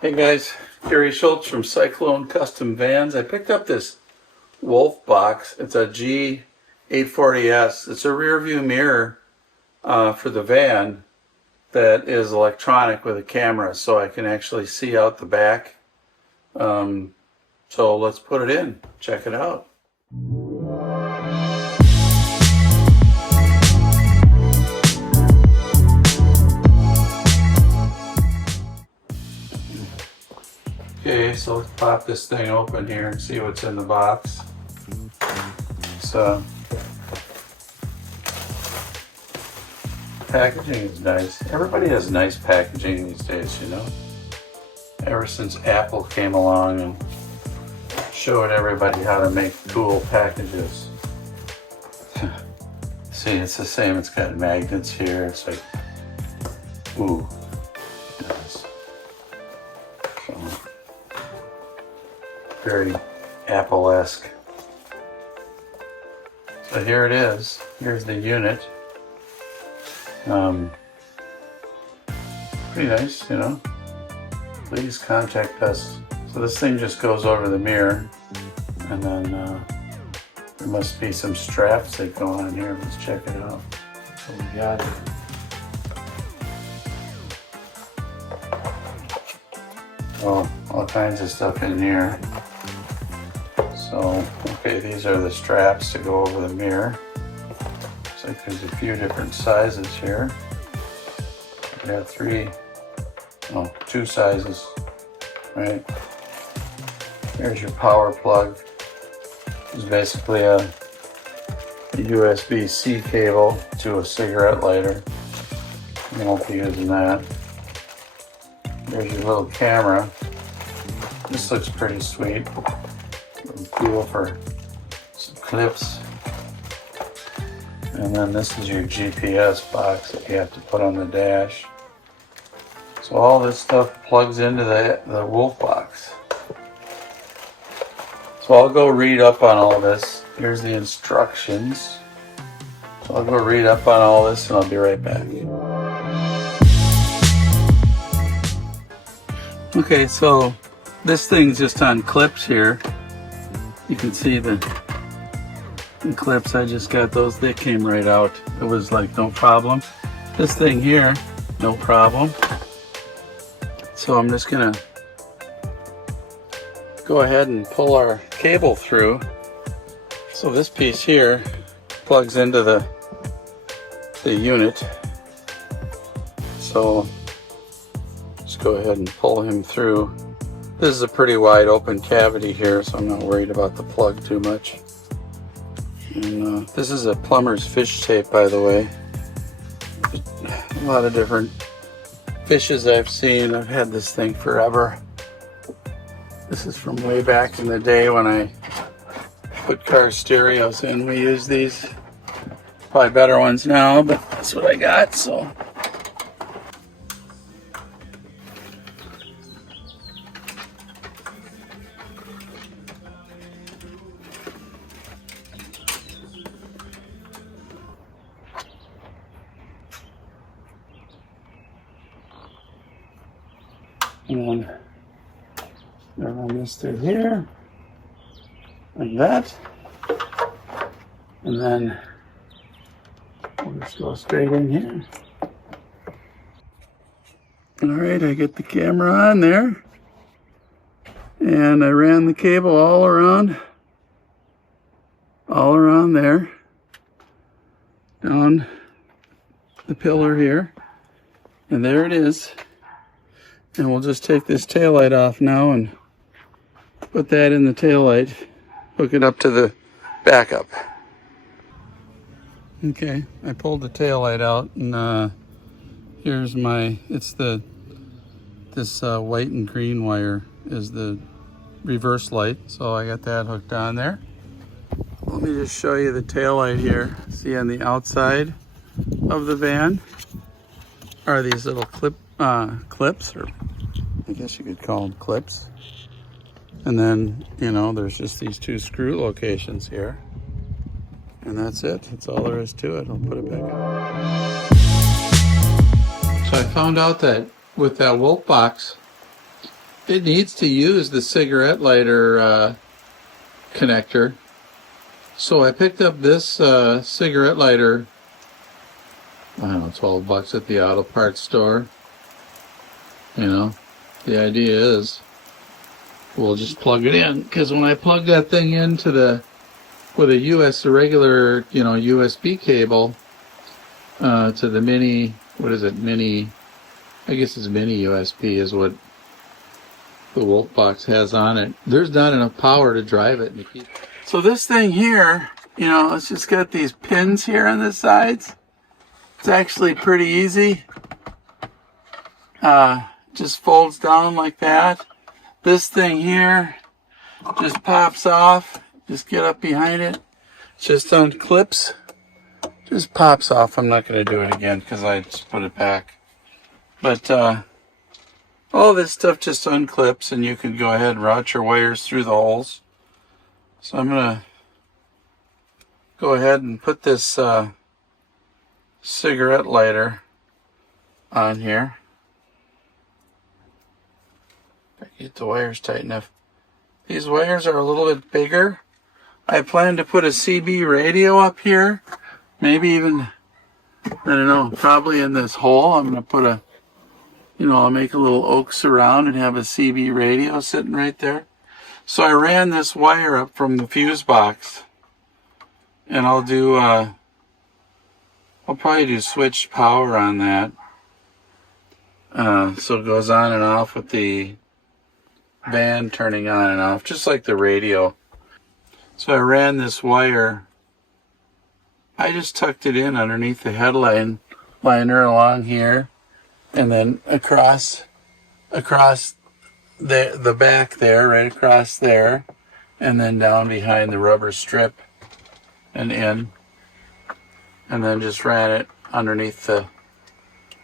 Hey guys, Gary Schultz from Cyclone Custom Vans. I picked up this Wolfbox. It's a G840S. It's a rear view mirror for the van that is electronic with a camera, so I can actually see out the back. So let's put it in. Check it out. Okay, so let's pop this thing open here and see what's in the box. So, packaging is nice. Everybody has nice packaging these days, you know. Ever since Apple came along and showed everybody how to make cool packages. See, it's the same. It's got magnets here. It's like, ooh, nice. So, very Apple-esque. So here it is. Here's the unit. Pretty nice, you know. Please contact us. So this thing just goes over the mirror, and then there must be some straps that go on here. Let's check it out. What we got here. Oh, all kinds of stuff in here. So, okay, these are the straps to go over the mirror. Looks like there's a few different sizes here. We got two sizes, right? There's your power plug. It's basically a USB-C cable to a cigarette lighter. You won't be using that. There's your little camera. This looks pretty sweet. Cool for some clips. And then this is your GPS box that you have to put on the dash. So all this stuff plugs into the Wolfbox. So I'll go read up on all this. Here's the instructions. So I'll go read up on all this and I'll be right back. Okay, so this thing's just on clips here. You can see the clips. I just got those. They came right out. It was like no problem. This thing here, no problem. So I'm just gonna go ahead and pull our cable through. So this piece here plugs into the unit. So just go ahead and pull him through. This is a pretty wide open cavity here, so I'm not worried about the plug too much. And this is a plumber's fish tape, by the way. A lot of different fishes I've seen. I've had this thing forever. This is from way back in the day when I put car stereos in. We use these. Probably better ones now, but that's what I got, so. And then run this through here, like that, and then we'll just go straight in here. All right, I get the camera on there, and I ran the cable all around there, down the pillar here, and there it is. And we'll just take this taillight off now and put that in the taillight, hook it up to the backup. Okay, I pulled the taillight out, and here's this white and green wire is the reverse light, so I got that hooked on there. Let me just show you the taillight here. See, on the outside of the van are these little clips, or I guess you could call them clips. And then, you know, there's just these two screw locations here. And that's it. That's all there is to it. I'll put it back on. So I found out that with that Wolfbox, it needs to use the cigarette lighter connector. So I picked up this cigarette lighter, I don't know, $12 at the auto parts store. You know, the idea is we'll just plug it in, because when I plug that thing into with a regular, you know, USB cable to the mini, what is it, mini, I guess it's mini USB is what the Wolfbox has on it. There's not enough power to drive it. So this thing here, you know, it's just got these pins here on the sides. It's actually pretty easy. Just folds down like that. This thing here just pops off. Just get up behind it. Just unclips. Just pops off. I'm not going to do it again because I just put it back. But all this stuff just unclips, and you can go ahead and route your wires through the holes. So I'm going to go ahead and put this cigarette lighter on here. If I get the wires tight enough. These wires are a little bit bigger. I plan to put a CB radio up here. Maybe even, I don't know, probably in this hole. I'm going to put a, you know, I'll make a little oak surround and have a CB radio sitting right there. So I ran this wire up from the fuse box. And I'll do, I'll probably do switched power on that. So it goes on and off with the band turning on and off, just like the radio. So I ran this wire, I just tucked it in underneath the headline liner along here, and then across the back there, right across there, and then down behind the rubber strip and in, and then just ran it underneath the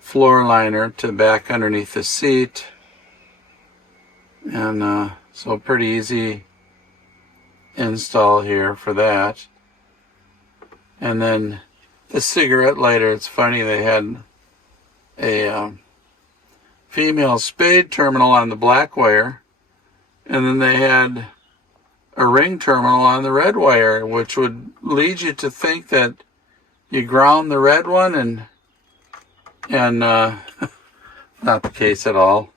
floor liner to back underneath the seat. And so pretty easy install here for that. And then the cigarette lighter, it's funny, they had a female spade terminal on the black wire, and then they had a ring terminal on the red wire, which would lead you to think that you ground the red one, and not the case at all.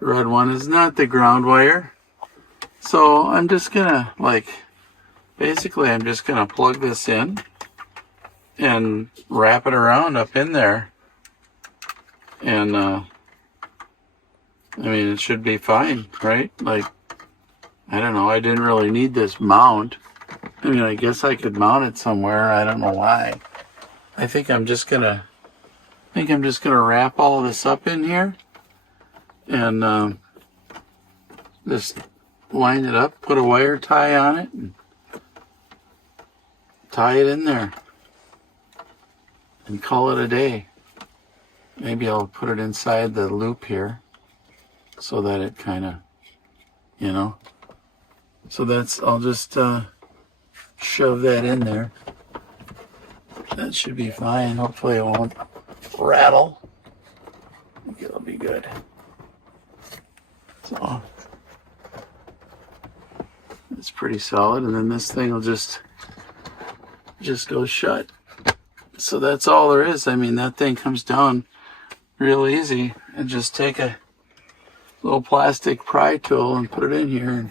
The red one is not the ground wire. So I'm just gonna, basically I'm just gonna plug this in and wrap it around up in there. And I mean, it should be fine, right? I don't know, I didn't really need this mount. I mean, I guess I could mount it somewhere, I don't know why. I think I'm just gonna wrap all of this up in here and just line it up, put a wire tie on it, and tie it in there and call it a day. Maybe I'll put it inside the loop here so that it kind of, you know, so I'll just shove that in there. That should be fine. Hopefully it won't rattle. I think it'll be good. So it's pretty solid, and then this thing will just go shut. So that's all there is. I mean, that thing comes down real easy, and just take a little plastic pry tool and put it in here, and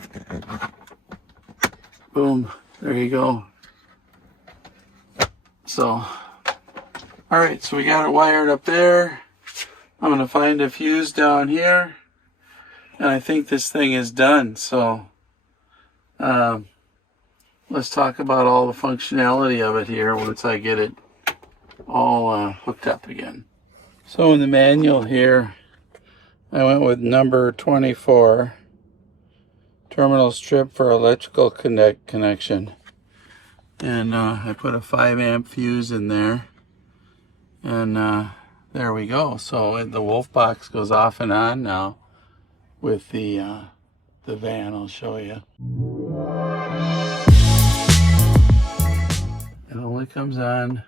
boom, there you go. So, all right, so we got it wired up there. I'm gonna find a fuse down here, and I think this thing is done. So let's talk about all the functionality of it here once I get it all hooked up again. So in the manual here, I went with number 24, terminal strip for electrical connection. And I put a 5 amp fuse in there. And there we go. So the Wolfbox goes off and on now with the van. I'll show you. It only comes on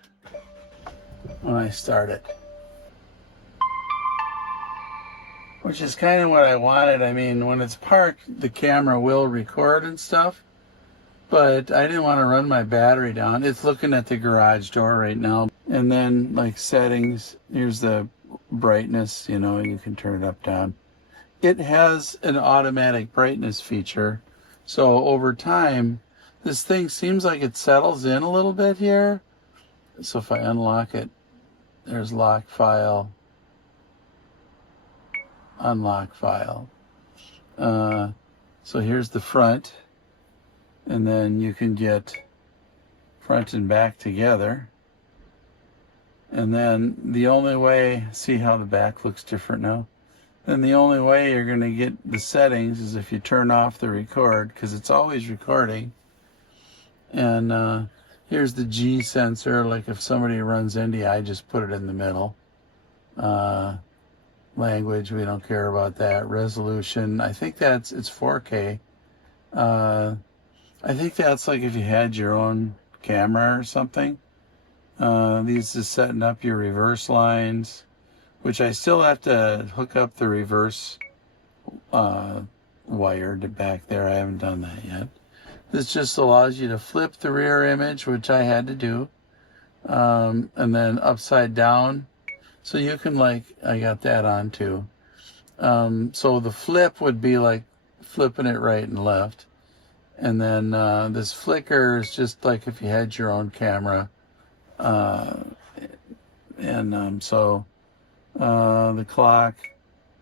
when I start it. which is kind of what I wanted. I mean, when it's parked, the camera will record and stuff, but I didn't want to run my battery down. It's looking at the garage door right now. And then like settings, here's the brightness, you know, you can turn it up, down. It has an automatic brightness feature. So over time, this thing seems like it settles in a little bit here. So if I unlock it, there's lock file, unlock file. So here's the front, and then you can get front and back together. And then the only way, see how the back looks different now? Then the only way you're going to get the settings is if you turn off the record, because it's always recording. And here's the G sensor, like if somebody runs into you, I just put it in the middle. Language, we don't care about that. Resolution, I think it's 4K. I think that's like if you had your own camera or something. These is setting up your reverse lines, which I still have to hook up the reverse wire to back there. I haven't done that yet. This just allows you to flip the rear image, which I had to do, and then upside down. So you can, like, I got that on too. So the flip would be like flipping it right and left. And then this flicker is just like if you had your own camera. So the clock,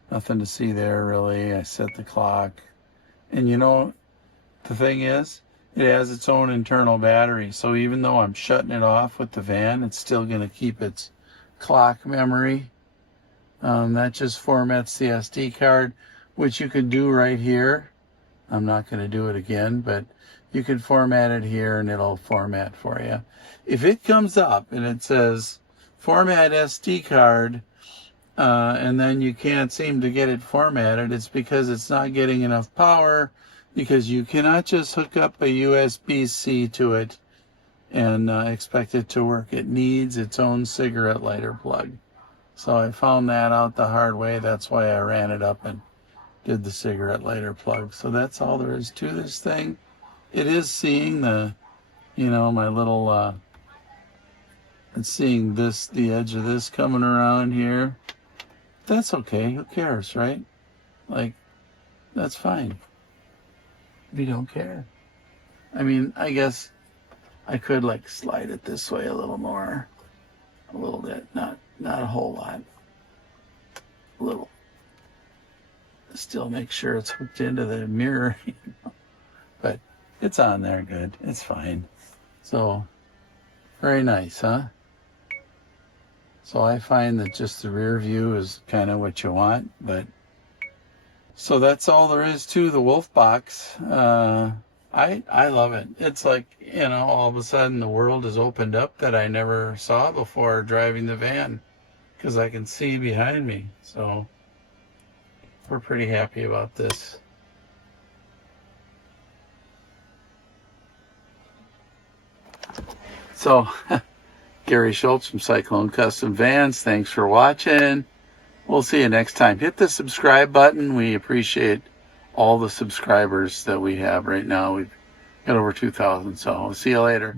nothing to see there really. I set the clock. And you know, the thing is, it has its own internal battery. So even though I'm shutting it off with the van, it's still going to keep its clock memory. That just formats the SD card, which you can do right here. I'm not going to do it again, but you can format it here and it'll format for you. If it comes up and it says format SD card, and then you can't seem to get it formatted, it's because it's not getting enough power, because you cannot just hook up a USB-C to it and expect it to work. It needs its own cigarette lighter plug. So I found that out the hard way. That's why I ran it up and did the cigarette lighter plug. So that's all there is to this thing. It is seeing the, you know, my little, it's seeing this, the edge of this coming around here. That's okay. Who cares, right? Like, that's fine. We don't care. I mean, I guess I could like slide it this way a little more, a little bit, not a whole lot, a little. Still make sure it's hooked into the mirror, you know? But it's on there good. It's fine. So very nice, huh? So I find that just the rear view is kind of what you want, but so that's all there is to the Wolfbox. I love it. It's like, you know, all of a sudden the world has opened up that I never saw before driving the van, because I can see behind me. So we're pretty happy about this. So Gary Schultz from Cyclone Custom Vans, thanks for watching. We'll see you next time. Hit the subscribe button. We appreciate all the subscribers that we have right now. We've got over 2,000, so we'll see you later.